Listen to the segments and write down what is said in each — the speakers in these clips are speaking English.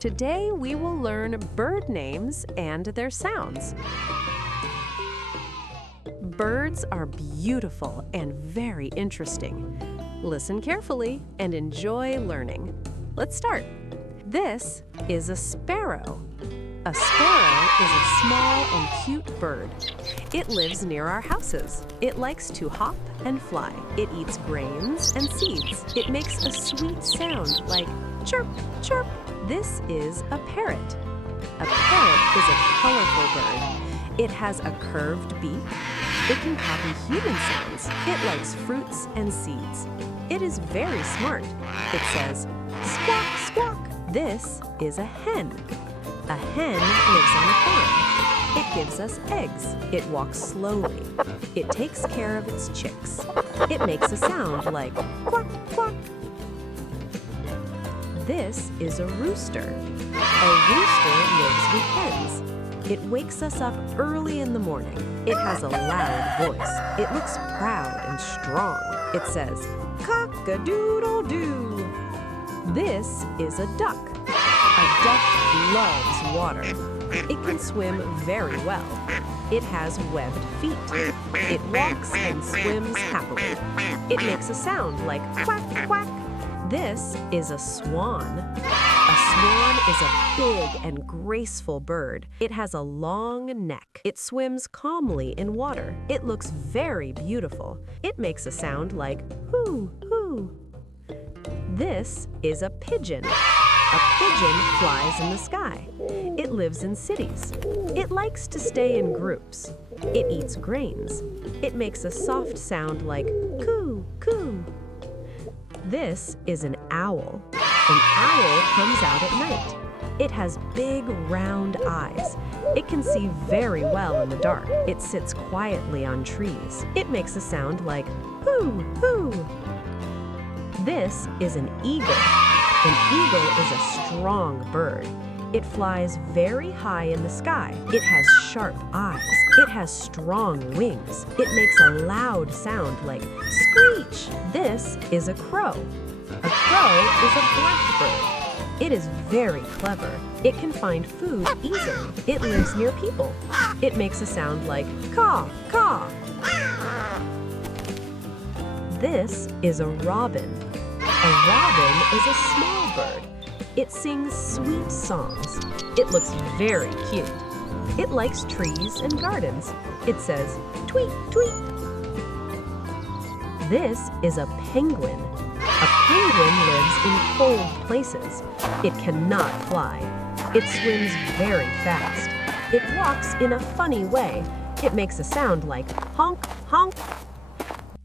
Today we will learn bird names and their sounds. Birds are beautiful and very interesting. Listen carefully and enjoy learning. Let's start. This is a sparrow. A sparrow is a small and cute bird. It lives near our houses. It likes to hop and fly. It eats grains and seeds. It makes a sweet sound like chirp, chirp. This is a parrot. A parrot is a colorful bird. It has a curved beak. It can copy human sounds. It likes fruits and seeds. It is very smart. It says, squawk, squawk. This is a hen. A hen lives on a farm. It gives us eggs. It walks slowly. It takes care of its chicks. It makes a sound like quack, quack. This is a rooster. A rooster lives with hens. It wakes us up early in the morning. It has a loud voice. It looks proud and strong. It says, cock-a-doodle-doo. This is a duck. A duck loves water. It can swim very well. It has webbed feet. It walks and swims happily. It makes a sound like quack, quack. This is a swan. A swan is a big and graceful bird. It has a long neck. It swims calmly in water. It looks very beautiful. It makes a sound like hoo, hoo. This is a pigeon. A pigeon flies in the sky. It lives in cities. It likes to stay in groups. It eats grains. It makes a soft sound like coo, coo. This is an owl. An owl comes out at night. It has big, round eyes. It can see very well in the dark. It sits quietly on trees. It makes a sound like hoo, hoo. This is an eagle. An eagle is a strong bird. It flies very high in the sky. It has sharp eyes. It has strong wings. It makes a loud sound like screech. This is a crow. A crow is a black bird. It is very clever. It can find food easily. It lives near people. It makes a sound like caw, caw. This is a robin. A robin is a small bird. It sings sweet songs. It looks very cute. It likes trees and gardens. It says, tweet, tweet. This is a penguin. A penguin lives in cold places. It cannot fly. It swims very fast. It walks in a funny way. It makes a sound like honk, honk.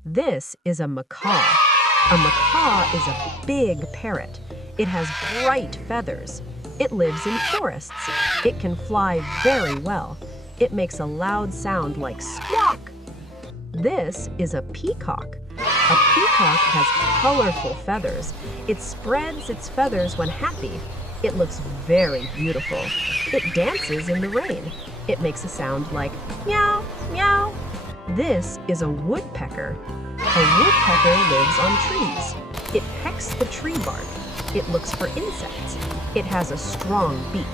This is a macaw. A macaw is a big parrot. It has bright feathers. It lives in forests. It can fly very well. It makes a loud sound like squawk. This is a peacock. A peacock has colorful feathers. It spreads its feathers when happy. It looks very beautiful. It dances in the rain. It makes a sound like meow, meow. This is a woodpecker. A woodpecker lives on trees. It pecks the tree bark. It looks for insects. It has a strong beak.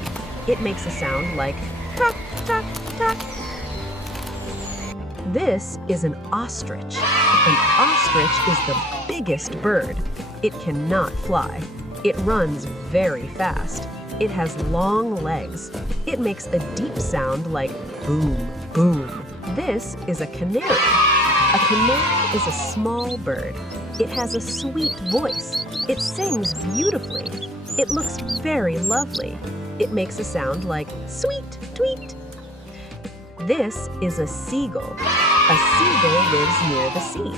It makes a sound like tock, tock, tock. This is an ostrich. An ostrich is the biggest bird. It cannot fly. It runs very fast. It has long legs. It makes a deep sound like boom, boom. This is a canary. A canary is a small bird. It has a sweet voice. It sings beautifully. It looks very lovely. It makes a sound like sweet, tweet. This is a seagull. A seagull lives near the sea.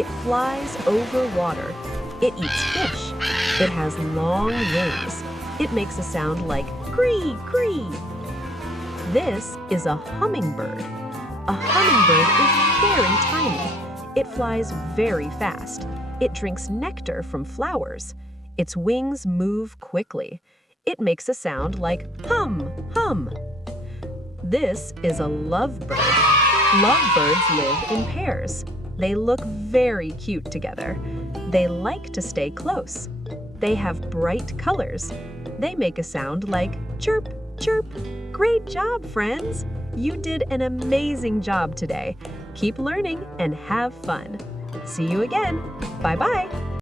It flies over water. It eats fish. It has long wings. It makes a sound like cree, cree. This is a hummingbird. A hummingbird is very tiny. It flies very fast. It drinks nectar from flowers. Its wings move quickly. It makes a sound like hum, hum. This is a lovebird. Lovebirds live in pairs. They look very cute together. They like to stay close. They have bright colors. They make a sound like chirp, chirp. Great job, friends! You did an amazing job today. Keep learning and have fun. See you again. Bye-bye.